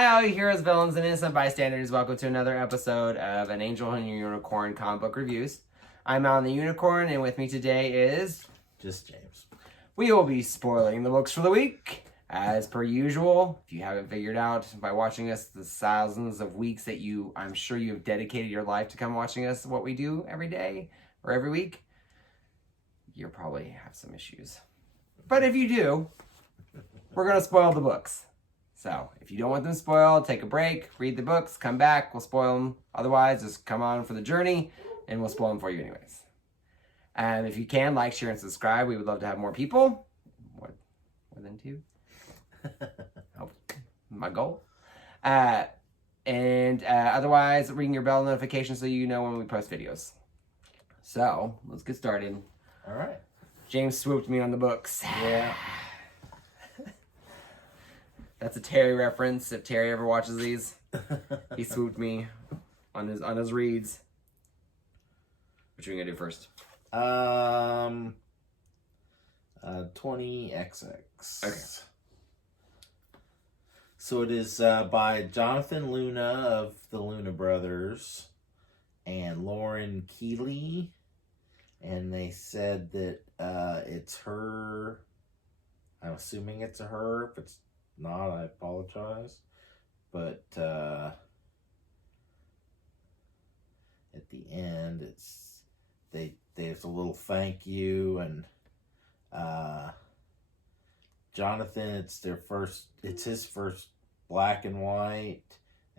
Hi, all you heroes, villains, and innocent bystanders. Welcome to another episode of An Angel and a Unicorn comic book reviews. I'm Alan the Unicorn, and with me today is... Just James. We will be spoiling the books for the week, as per usual. If you haven't figured out by watching us the thousands of weeks that I'm sure you have dedicated your life to come watching us, what we do every day or every week, you'll probably have some issues. But if you do, we're going to spoil the books. So, if you don't want them spoiled, take a break, read the books, come back, we'll spoil them. Otherwise, just come on for the journey, and we'll spoil them for you anyways. And if you can, like, share, and subscribe. We would love to have more people. More than two. Oh, my goal. Otherwise, ring your bell notification so you know when we post videos. So, let's get started. All right. James swooped me on the books. Yeah. That's a Terry reference. If Terry ever watches these, he swooped me on his reads. Which are we gonna do first? 20XX. Okay. So it is by Jonathan Luna of the Luna Brothers and Lauren Keeley, and they said that it's her. I'm assuming it's a her. If it's not, I apologize. But at the end, there's a little thank you, and Jonathan, it's his first black and white,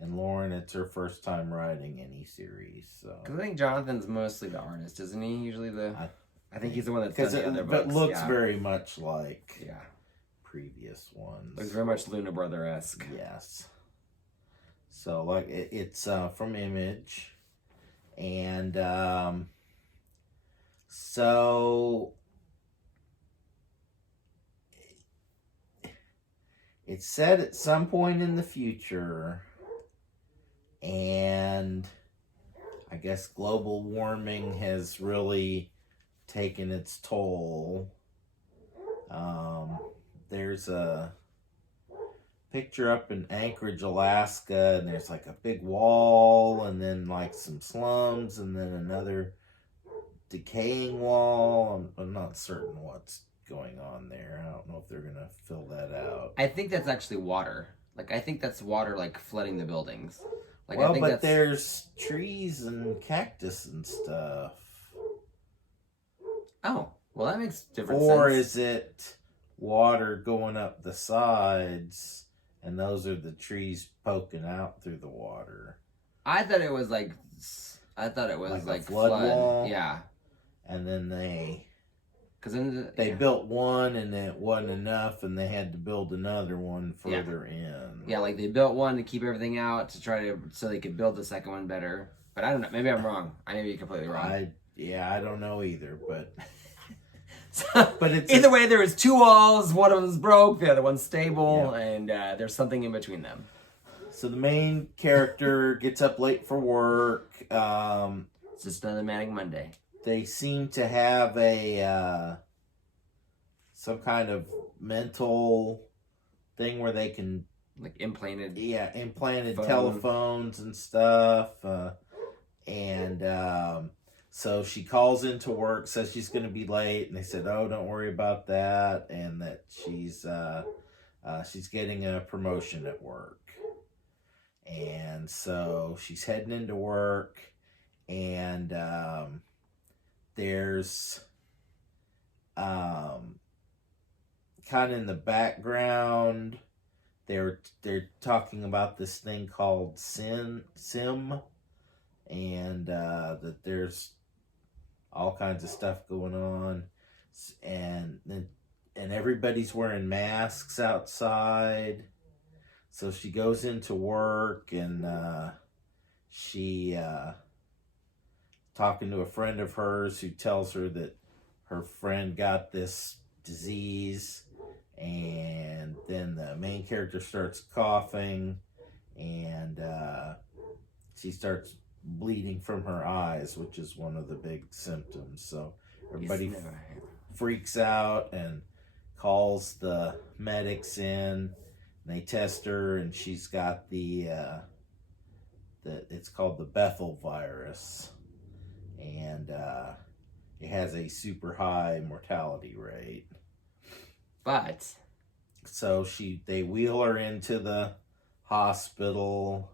and Lauren, it's her first time writing any series. So Because I think Jonathan's mostly the artist, isn't he? Usually I think he's the one that's done the other but books. looks very much like previous ones. Looks very much Luna Brother-esque. Yes. So like it's from Image, and so it's set at some point in the future, and I guess global warming has really taken its toll. There's a picture up in Anchorage, Alaska, and there's like a big wall, and then like some slums, and then another decaying wall. I'm not certain what's going on there. I don't know if they're gonna fill that out. I think that's actually water. I think that's water, flooding the buildings. Well, but there's trees and cactus and stuff. Oh, well, that makes different Or sense. is it water going up the sides, and those are the trees poking out through the water? I thought it was like a flood wall? Yeah. And then they they built one, and it wasn't enough, and they had to build another one further in. Yeah, they built one to keep everything out so they could build the second one better. But I don't know. Maybe I'm wrong. I may be completely wrong. I don't know either, but but it's either way, there was two walls. One of them's broke, the other one's stable, and there's something in between them. So the main character gets up late for work. It's just another Manic Monday. They seem to have some kind of mental thing where they can implanted phone. Telephones and stuff, so she calls into work, says she's going to be late, and they said, "Oh, don't worry about that," and that she's getting a promotion at work, and so she's heading into work, and there's kind of in the background they're talking about this thing called sim, and that there's all kinds of stuff going on, and everybody's wearing masks outside. So she goes into work, and she talking to a friend of hers who tells her that her friend got this disease, and then the main character starts coughing, and she starts bleeding from her eyes, which is one of the big symptoms. So everybody freaks out and calls the medics in, They test her, and she's got the it's called the Bethel virus, and it has a super high mortality rate. But So they wheel her into the hospital,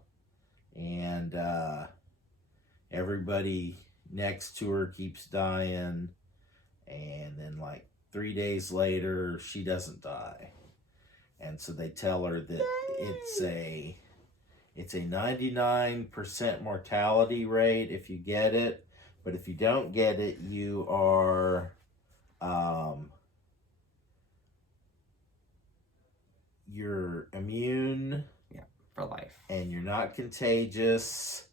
and everybody next to her keeps dying, and then like 3 days later she doesn't die. And so they tell her that it's a 99% mortality rate if you get it, but if you don't get it, you are you're immune, for life, and you're not contagious,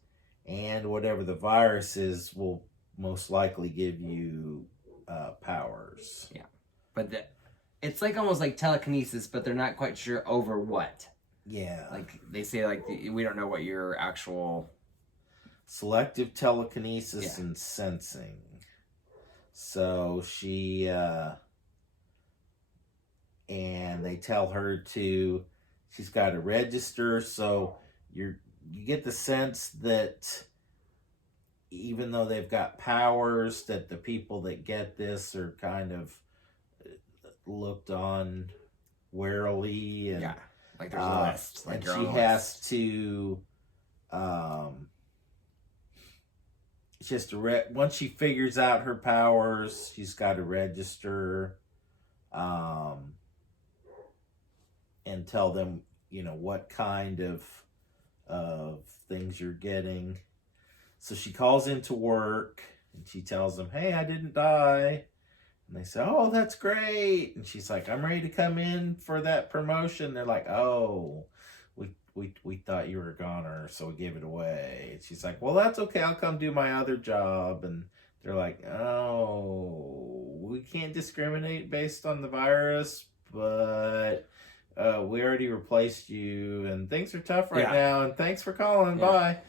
and whatever the virus is will most likely give you powers. Yeah, but it's like almost like telekinesis, but they're not quite sure over what. Yeah, Like they say, like we don't know what your actual selective telekinesis and sensing. So she and they tell her she's got to register. So you get the sense that even though they've got powers, that the people that get this are kind of looked on warily, and like there's a list, like and your she own has list. to just once she figures out her powers, she's got to register and tell them, what kind of things you're getting. So she calls into work and she tells them, "Hey, I didn't die." And they say, "Oh, that's great." And she's like, "I'm ready to come in for that promotion." They're like, "Oh, we thought you were a goner, so we gave it away." And she's like, "Well, that's okay. I'll come do my other job." And they're like, "Oh, we can't discriminate based on the virus, but we already replaced you, and things are tough right now, and thanks for calling. Bye."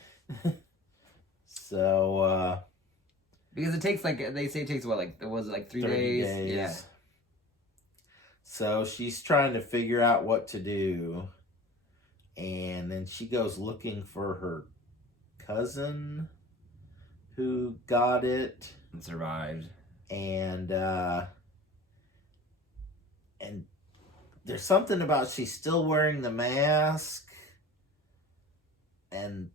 So, because it takes, like they say, it takes what, like, was it like 3 days? Yeah. So she's trying to figure out what to do, and then she goes looking for her cousin who got it And survived. And there's something about she's still wearing the mask, and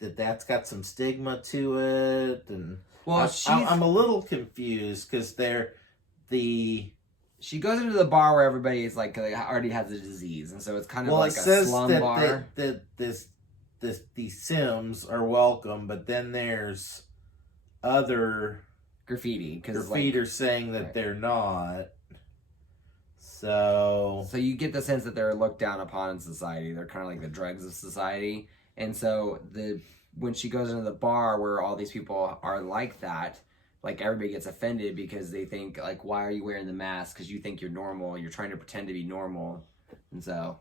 that's got some stigma to it, and well, I'm a little confused because she goes into the bar where everybody is like already has the disease, and so it's kind of like a slum bar. These Sims are welcome, but then there's other graffiti saying that they're not. So you get the sense that they're looked down upon in society. They're kind of like the dregs of society. And so when she goes into the bar where all these people are like that, like everybody gets offended because they think, like, why are you wearing the mask? Because you think you're normal. You're trying to pretend to be normal. And so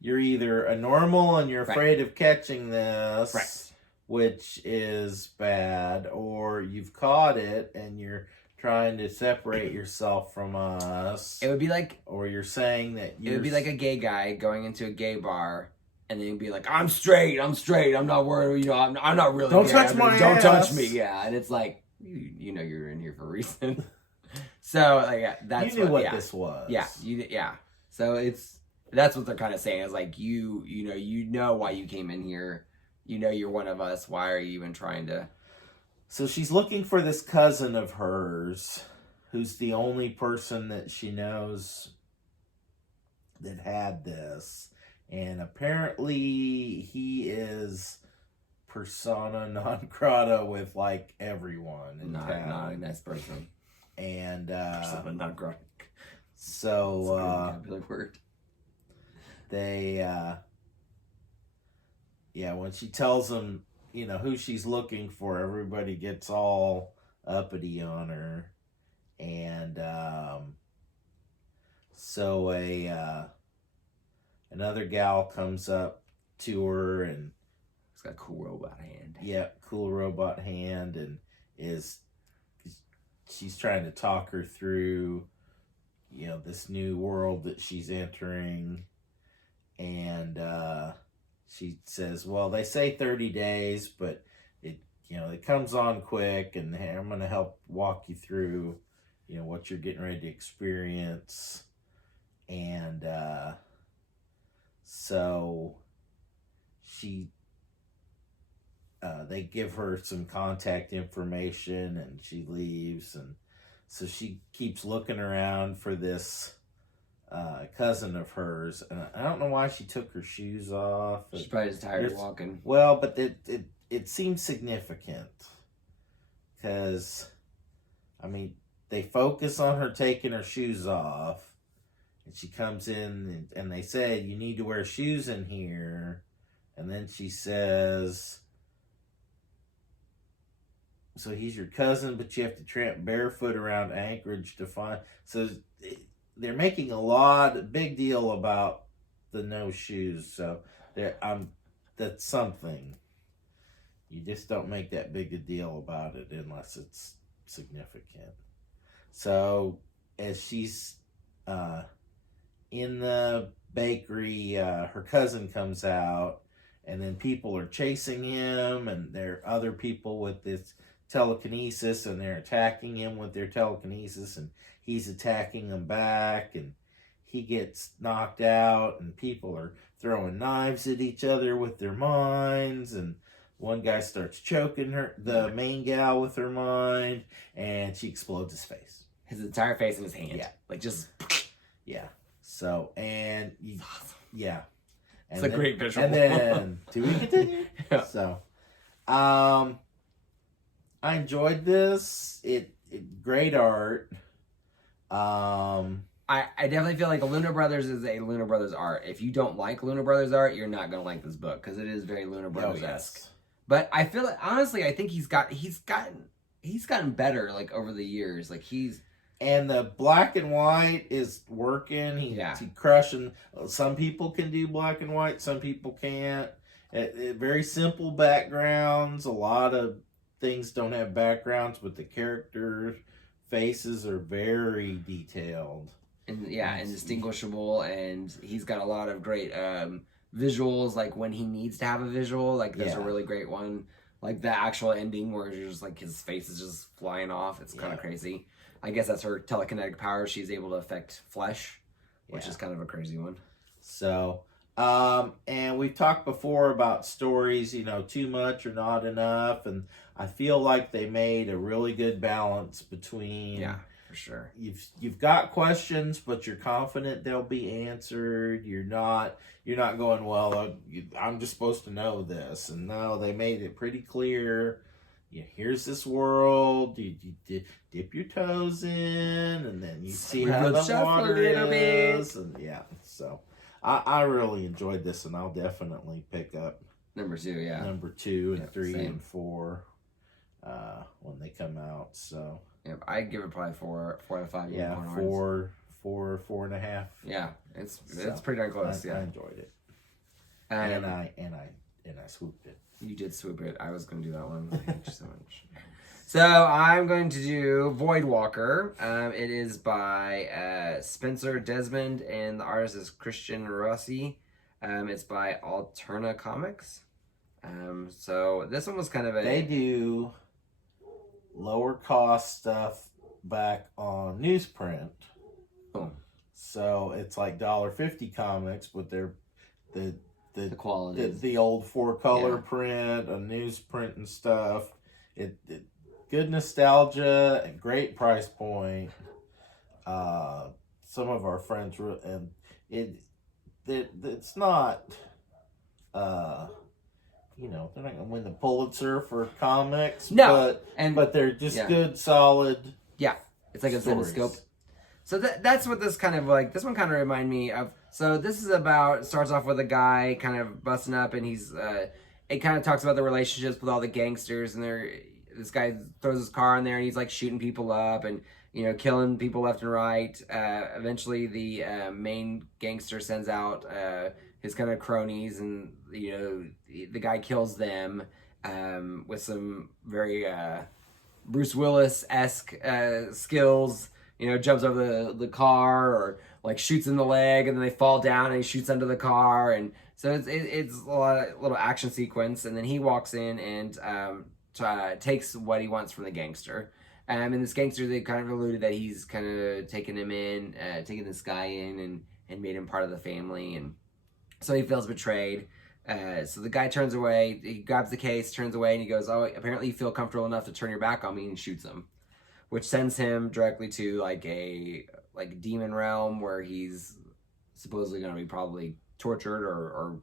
you're either a normal and you're afraid of catching this, which is bad, or you've caught it and you're trying to separate yourself from us. It would be like, or you're saying that it would be like a gay guy going into a gay bar. And then he'd be like, I'm straight, I'm not worried, I'm not really Don't gay. touch my ass. Don't touch me, yeah. And it's like, you know you're in here for a reason. So, like, that's you knew what this was. Yeah. So that's what they're kind of saying, is like, you know why you came in here. You know you're one of us. Why are you even trying to... So she's looking for this cousin of hers, who's the only person that she knows that had this. And apparently he is persona non grata with, like, everyone in town. Not a nice person. And persona non grata. So that's a good word. They when she tells them, who she's looking for, everybody gets all uppity on her. And so another gal comes up to her, and it's got a cool robot hand. Yeah, cool robot hand, and she's trying to talk her through, this new world that she's entering. And she says, well, they say 30 days, but it comes on quick, and hey, I'm going to help walk you through, what you're getting ready to experience. And so they give her some contact information, and she leaves. And so she keeps looking around for this cousin of hers, and I don't know why she took her shoes off. She's probably just tired of walking. Well, but it seems significant because, they focus on her taking her shoes off, and she comes in, and they say, you need to wear shoes in here, and then she says, so he's your cousin, but you have to tramp barefoot around Anchorage to find. So they're making a big deal about the no shoes. So that's something. You just don't make that big a deal about it unless it's significant. So as she's in the bakery, her cousin comes out, and then people are chasing him, and there are other people with this telekinesis, and they're attacking him with their telekinesis, and he's attacking them back, and he gets knocked out, and people are throwing knives at each other with their minds, and one guy starts choking the main gal with her mind, and she explodes his face. His entire face in his hand. Yeah. Like just... Yeah. So, yeah. It's a great visual. And then, do we continue? Yeah. So, I enjoyed this. It great art. I definitely feel like Luna Brothers is a Luna Brothers art. If you don't like Luna Brothers art, you're not gonna like this book because it is very Luna Brothers-esque. Yes. But I feel like, honestly, I think he's gotten better like over the years. Like and the black and white is working. He's crushing. Some people can do black and white. Some people can't. Very simple backgrounds. A lot of things don't have backgrounds, but the characters' faces are very detailed. And indistinguishable. And he's got a lot of great visuals. Like when he needs to have a visual, like there's a really great one. Like the actual ending where you're just like his face is just flying off. It's kind of crazy. I guess that's her telekinetic power. She's able to affect flesh, which is kind of a crazy one. So, and we've talked before about stories, too much or not enough. And I feel like they made a really good balance between... Yeah, for sure. You've got questions, but you're confident they'll be answered. You're not going, well, I'm just supposed to know this. And no, they made it pretty clear. Here's this world. You dip your toes in, and then you see how the water is. And so I really enjoyed this, and I'll definitely pick up number 2. Yeah, number 2 and 3 and 4 when they come out. So I'd give it probably 4 out of 5. Yeah, 4.5. Yeah, it's pretty darn close. I enjoyed it, and I swooped it. You did swoop it. I was going to do that one. Thank you so much. So I'm going to do Voidwalker. It is by Spencer Desmond, and the artist is Christian Rossi. It's by Alterna Comics. So this one was kind of They do lower cost stuff back on newsprint. Oh. So it's like $1.50 comics, but they're the quality, the old 4-color print, a newsprint and stuff. It good nostalgia and great price point. Some of our friends and it's not they're not gonna win the Pulitzer for comics. No, but they're just good, solid. Yeah, it's like a Zenescope. So that's what this kind of like. This one kind of reminded me of. So this is starts off with a guy kind of busting up, and he's it kind of talks about the relationships with all the gangsters, and this guy throws his car in there, and he's like shooting people up, and killing people left and right. Eventually, the main gangster sends out his kind of cronies, and the guy kills them with some very Bruce Willis-esque skills. jumps over the car, or like shoots in the leg, and then they fall down and he shoots under the car. And so it's a lot of little action sequence. And then he walks in and takes what he wants from the gangster. And this gangster, they kind of alluded that he's kind of taking this guy in and made him part of the family. And so he feels betrayed. So the guy turns away, he grabs the case, turns away, and he goes, "Oh, apparently you feel comfortable enough to turn your back on me," and shoots him, which sends him directly to a demon realm where he's supposedly going to be probably tortured or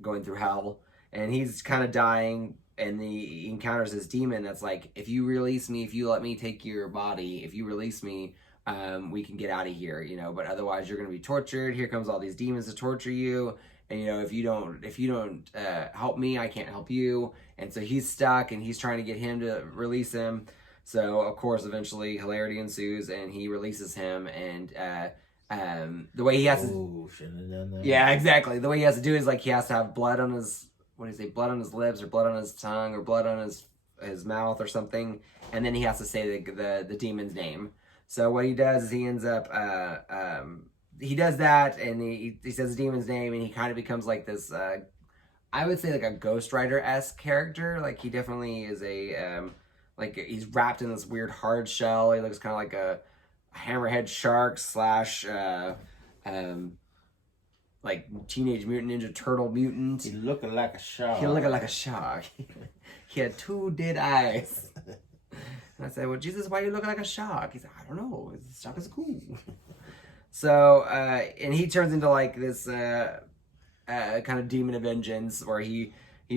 going through hell. And he's kind of dying, and he encounters this demon that's like, "If you release me, if you let me take your body, if you release me, we can get out of here, but otherwise you're going to be tortured. Here comes all these demons to torture you. And if you don't help me, I can't help you." And so he's stuck, and he's trying to get him to release him. So of course, eventually hilarity ensues, and he releases him. And the way he has to, shouldn't have done that. Yeah, exactly. The way he has to do it is like he has to have blood on his, what do you say, blood on his lips, or blood on his tongue, or blood on his mouth, or something. And then he has to say the demon's name. So what he does is he ends up he does that, and he says the demon's name, and he kind of becomes like this, I would say like a Ghost Rider-esque character. Like he definitely is like he's wrapped in this weird hard shell. He looks kind of like a hammerhead shark / like Teenage Mutant Ninja Turtle mutant. He looking like a shark. He had 2 dead eyes. And I said, "Well, Jesus, why are you looking like a shark?" He said, "I don't know. This shark is cool." So, and he turns into like this kind of demon of vengeance, where he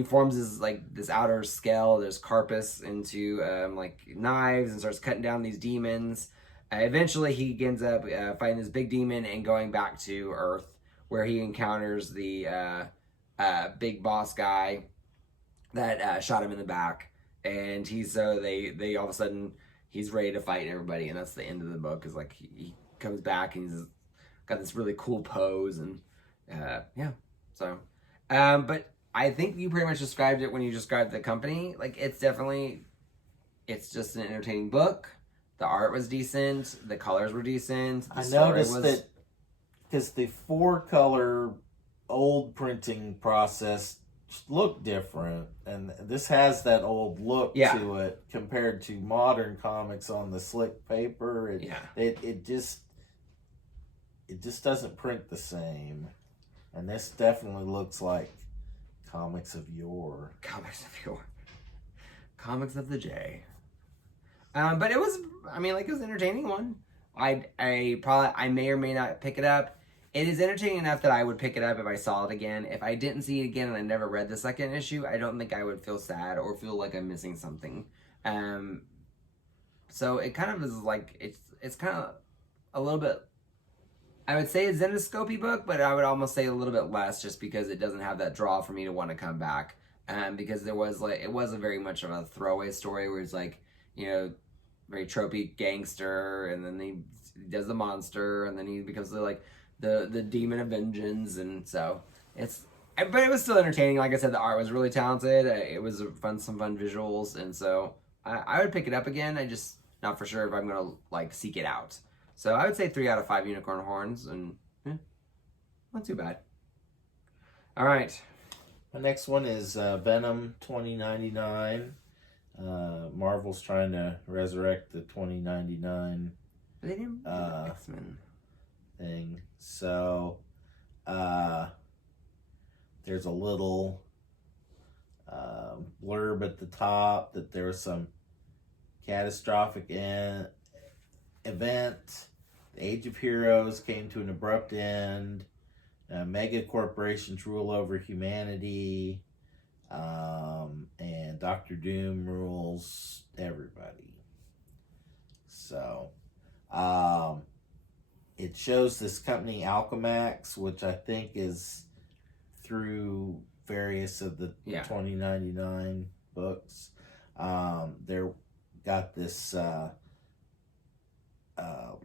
forms this outer scale, this carapace, into like knives, and starts cutting down these demons. Eventually, he ends up fighting this big demon and going back to Earth, where he encounters the big boss guy that shot him in the back. And they all of a sudden, he's ready to fight everybody, and that's the end of the book. Is like he comes back, and he's got this really cool pose, and so but I think you pretty much described it when you described the company. Like it's just an entertaining book. The art was decent, the colors were decent. I noticed that because the 4-color old printing process looked different, and this has that old look to it compared to modern comics on the slick paper. It just doesn't print the same, and this definitely looks like comics of yore. Comics of the J. But it was, it was an entertaining one. I may or may not pick it up. It is entertaining enough that I would pick it up if I saw it again. If I didn't see it again and I never read the second issue, I don't think I would feel sad or feel like I'm missing something. So it kind of is like, it's kind of a little bit, I would say a Zenescope book, but I would almost say a little bit less, just because it doesn't have that draw for me to want to come back. Because it was a very much of a throwaway story where it's like, very tropey gangster, and then he does the monster, and then he becomes the demon of vengeance. And so but it was still entertaining. Like I said, the art was really talented. It was some fun visuals, and so I would pick it up again. I just not for sure if I'm gonna seek it out. So I would say 3 out of 5 unicorn horns, and not too bad. All right. The next one is Venom 2099. Marvel's trying to resurrect the 2099 But they didn't X-Men thing. So there's a little blurb at the top that there was some catastrophic event. The Age of Heroes came to an abrupt end. Mega corporations rule over humanity. And Doctor Doom rules everybody. So, it shows this company Alchemax, which I think is through various of the 2099 books. They're got this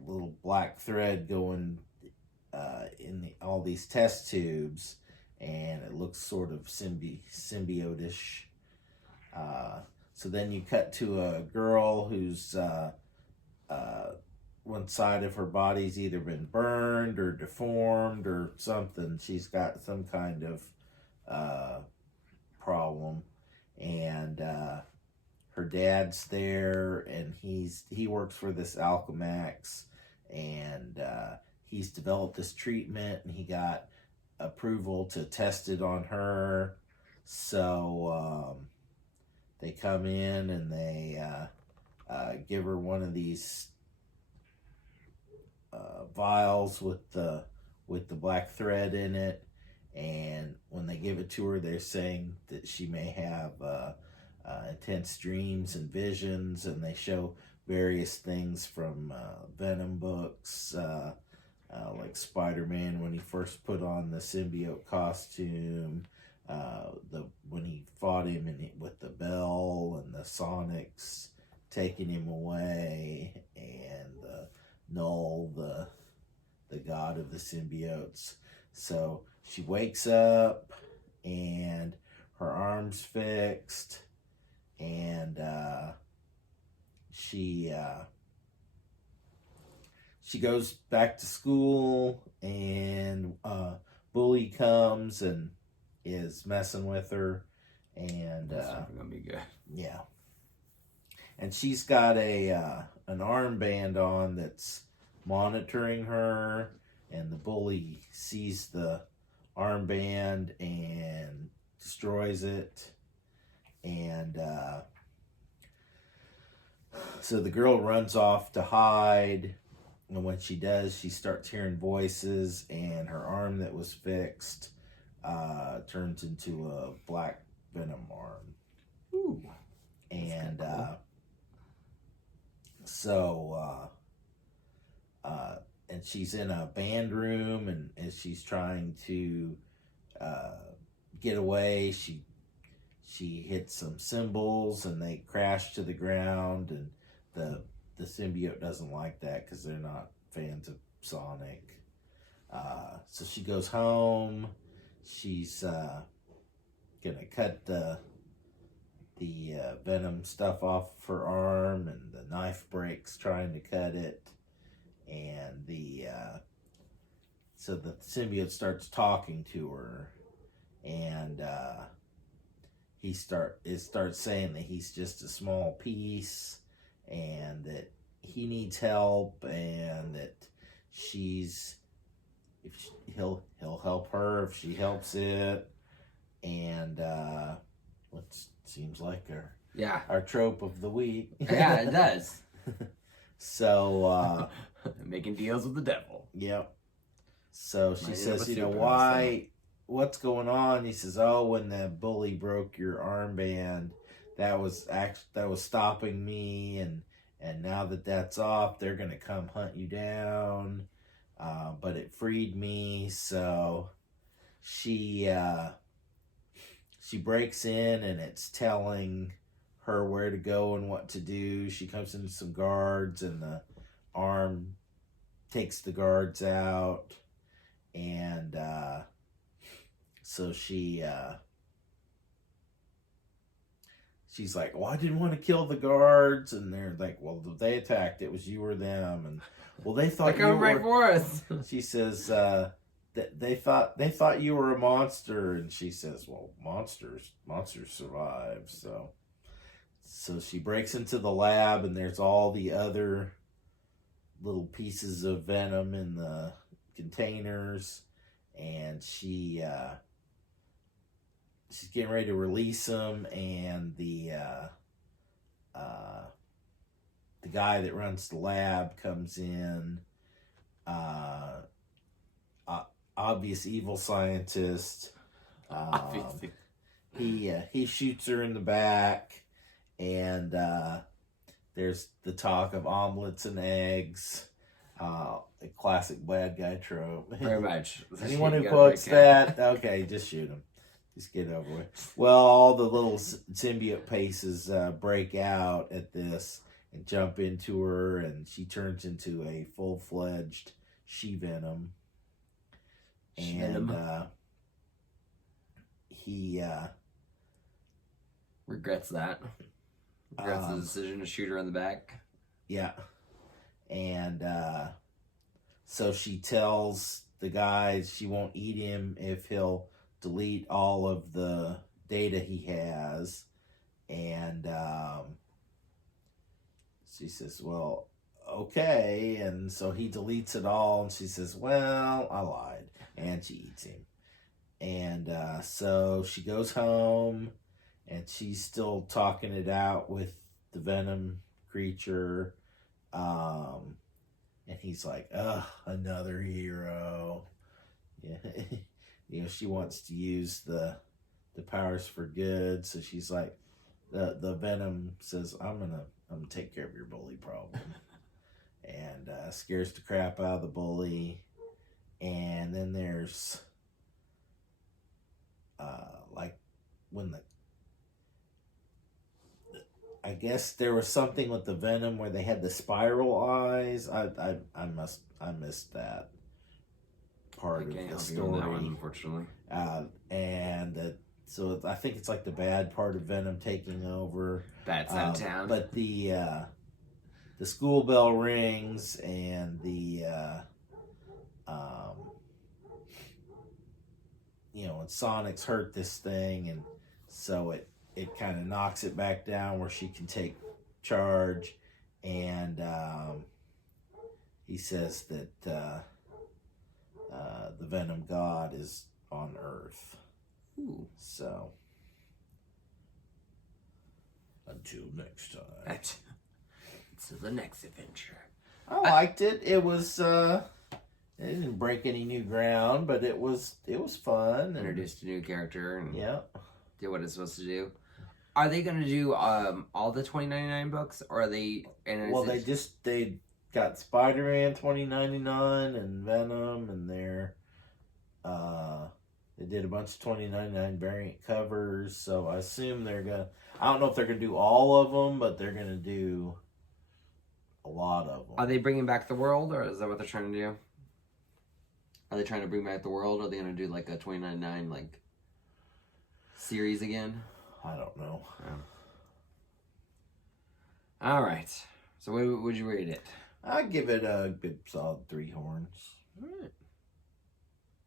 little black thread going in all these test tubes, and it looks sort of symbiote-ish. So then you cut to a girl who's one side of her body's either been burned or deformed or something. She's got some kind of problem, and her dad's there, and he works for this Alchemax, and he's developed this treatment, and he got approval to test it on her. So they come in and they give her one of these vials with the black thread in it, and when they give it to her, they're saying that she may have intense dreams and visions, and they show various things from Venom books, like Spider-Man when he first put on the symbiote costume, when he fought him with the bell, and the Sonics taking him away, and Null, the god of the symbiotes. So she wakes up and her arm's fixed, and she goes back to school, and Bully comes and is messing with her, and That's not gonna be good. yeah, and she's got an armband on that's monitoring her, and the Bully sees the armband and destroys it, and so the girl runs off to hide, and when she does, she starts hearing voices, and her arm that was fixed turns into a black Venom arm. Ooh. And cool. And she's in a band room, and as she's trying to get away, she hits some cymbals, and they crash to the ground, and the symbiote doesn't like that because they're not fans of Sonic. So she goes home. She's gonna cut the Venom stuff off her arm, and the knife breaks trying to cut it, and so the symbiote starts talking to her, and it starts saying that he's just a small piece, and that he needs help, and that he'll help her if she helps it, and which seems like our trope of the week. Yeah, it does. So making deals with the devil. Yep. So she Might says, end up why? What's going on? He says, oh, when the Bully broke your armband, that was stopping me, and now that that's off, they're gonna come hunt you down. But it freed me, so she breaks in, and it's telling her where to go and what to do. She comes into some guards, and the arm takes the guards out, and so she's like, well, I didn't want to kill the guards, and they're like, well, they attacked, it was you or them, and well, they thought They're coming right for us. She says that they thought you were a monster, and she says, well, monsters survive. So she breaks into the lab, and there's all the other little pieces of Venom in the containers, and she's getting ready to release them, and the guy that runs the lab comes in, obvious evil scientist. Obviously. He shoots her in the back, and there's the talk of omelets and eggs, a classic bad guy trope. Very much. Anyone who quotes that, okay, just shoot him. Just get over with. Well, all the little symbiote paces break out at this and jump into her, and she turns into a full-fledged She-Venom. And he regrets that. Regrets the decision to shoot her in the back. Yeah. And so she tells the guys she won't eat him if he'll delete all of the data he has. And she says, well, okay. And so he deletes it all. And she says, well, I lied. And she eats him. And so she goes home and she's still talking it out with the Venom creature. And he's like, ugh, another hero. Yeah. She wants to use the powers for good. So she's like, the Venom says, I'm gonna take care of your bully problem. And scares the crap out of the bully. And then there's like when I guess there was something with the Venom where they had the spiral eyes. I missed that part of the story. That one, unfortunately. So I think it's like the bad part of Venom taking over. Bad side of town. But the school bell rings and and Sonic's hurt this thing, and so it kind of knocks it back down where she can take charge, and he says that the Venom God is on Earth. Ooh. So until next time. To the next adventure. I liked it. It was it didn't break any new ground, but it was fun. Introduced a new character and did what it's supposed to do. Are they going to do all the 2099 books, or are they? They got Spider-Man 2099 and Venom, and they did a bunch of 2099 variant covers. So I assume they're gonna. I don't know if they're gonna do all of them, but they're gonna do a lot of them. Are they bringing back the world, or is that what they're trying to do? Are they trying to bring back the world? Or are they going to do like a 2099 series again? I don't know. Oh. All right. So what would you rate it? I'd give it a good solid 3 horns. All right.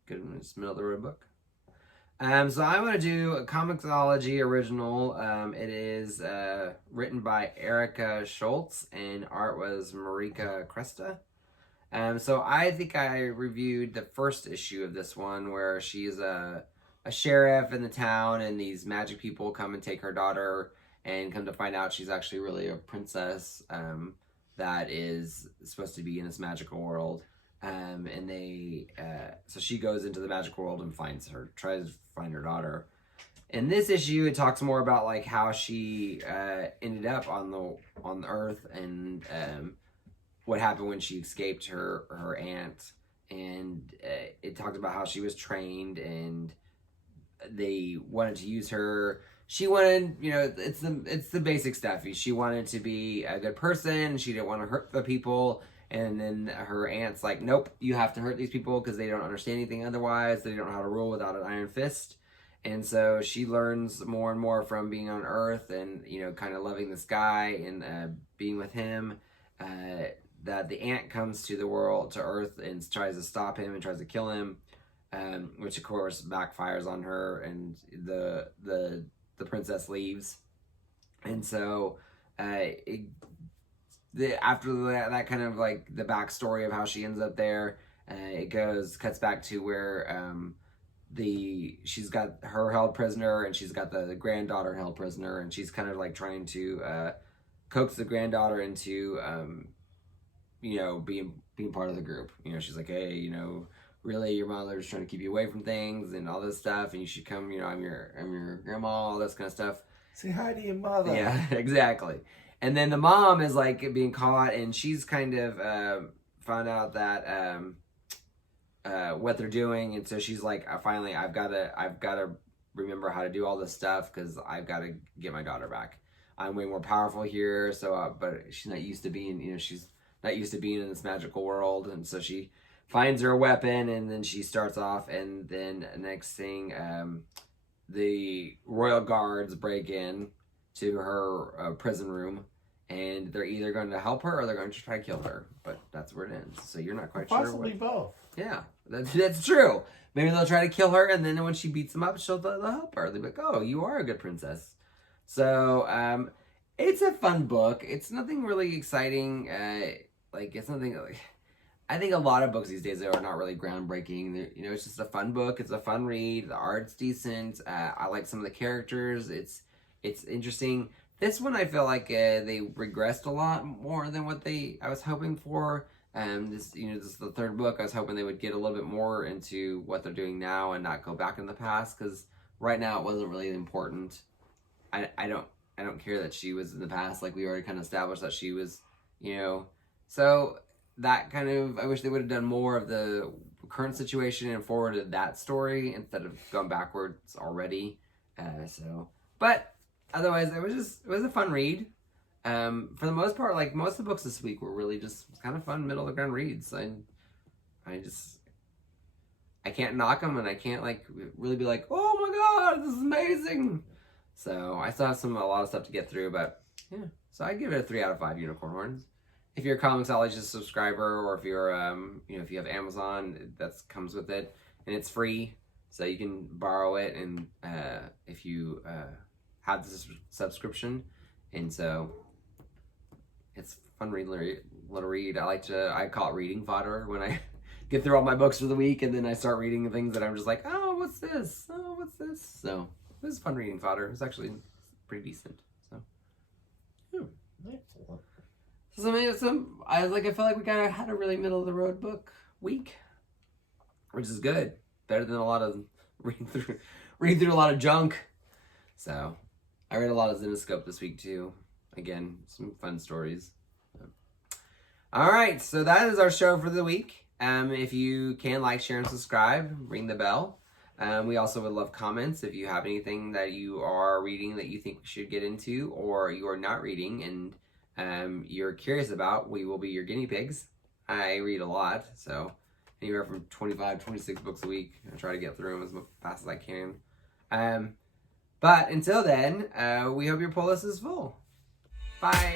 Good. It's middle of the road book. So I'm going to do a Comixology original. It is written by Erica Schultz, and art was Marika Cresta. So I think I reviewed the first issue of this one, where she's a sheriff in the town, and these magic people come and take her daughter, and come to find out she's actually really a princess that is supposed to be in this magical world. And they, so she goes into the magical world and tries to find her daughter. In this issue, it talks more about like how she ended up on the Earth, and what happened when she escaped her aunt. And it talked about how she was trained, and they wanted to use her. She wanted, it's the basic stuff. She wanted to be a good person. She didn't want to hurt the people. And then her aunt's like, nope, you have to hurt these people because they don't understand anything otherwise. They don't know how to rule without an iron fist. And so she learns more and more from being on Earth and, kind of loving this guy and being with him, that the aunt comes to Earth, and tries to stop him and tries to kill him, which of course backfires on her, and the princess leaves. And so after that kind of like the backstory of how she ends up there, it cuts back to where she's got her held prisoner, and she's got the granddaughter held prisoner, and she's kind of like trying to coax the granddaughter into being part of the group. She's like, hey, really, your mother's trying to keep you away from things and all this stuff, and you should come, I'm your grandma, all this kind of stuff. Say hi to your mother. Yeah, exactly. And then the mom is like being caught, and she's kind of found out that what they're doing, and so she's like, finally, I've got to remember how to do all this stuff because I've got to get my daughter back. I'm way more powerful here, so but she's not used to being, she's not used to being in this magical world, and so she finds her weapon, and then she starts off, and then next thing, the royal guards break in to her prison room, and they're either going to help her or they're going to try to kill her. But that's where it ends. So you're not quite sure. Possibly both. Yeah, that's true. Maybe they'll try to kill her, and then when she beats them up, they'll help her. They'll be like, "Oh, you are a good princess." So it's a fun book. It's nothing really exciting. It's nothing. I think a lot of books these days are not really groundbreaking. It's just a fun book. It's a fun read. The art's decent. I like some of the characters. It's interesting. This one I feel like they regressed a lot more than what I was hoping for. This is the third book. I was hoping they would get a little bit more into what they're doing now and not go back in the past, because right now it wasn't really important. I don't care that she was in the past. Like, we already kind of established that she was, so that kind of, I wish they would have done more of the current situation and forwarded that story instead of going backwards already. But otherwise it was a fun read. For the most part, like, most of the books this week were really just kind of fun, middle of the ground reads. I can't knock them, and I can't really be like, oh my god, this is amazing. So I still have a lot of stuff to get through, but yeah. So I give it a 3 out of 5 unicorn horns. If you're a Comixology subscriber, or if you're if you have Amazon, that comes with it, and it's free, so you can borrow it, and if you have the subscription, and so. It's fun little read. I call it reading fodder when I get through all my books for the week, and then I start reading things that I'm just like, oh, what's this? Oh, what's this? So it was fun reading fodder. It was actually pretty decent. So excellent. I felt like we kind of had a really middle of the road book week, which is good. Better than a lot of reading through a lot of junk. So I read a lot of Zenescope this week too. Again, some fun stories. All right, so that is our show for the week. If you can, like, share, and subscribe, ring the bell. We also would love comments if you have anything that you are reading that you think we should get into, or you are not reading and you're curious about. We will be your guinea pigs. I read a lot, so anywhere from 25, 26 books a week. I try to get through them as fast as I can. But until then, we hope your pull list is full. Bye.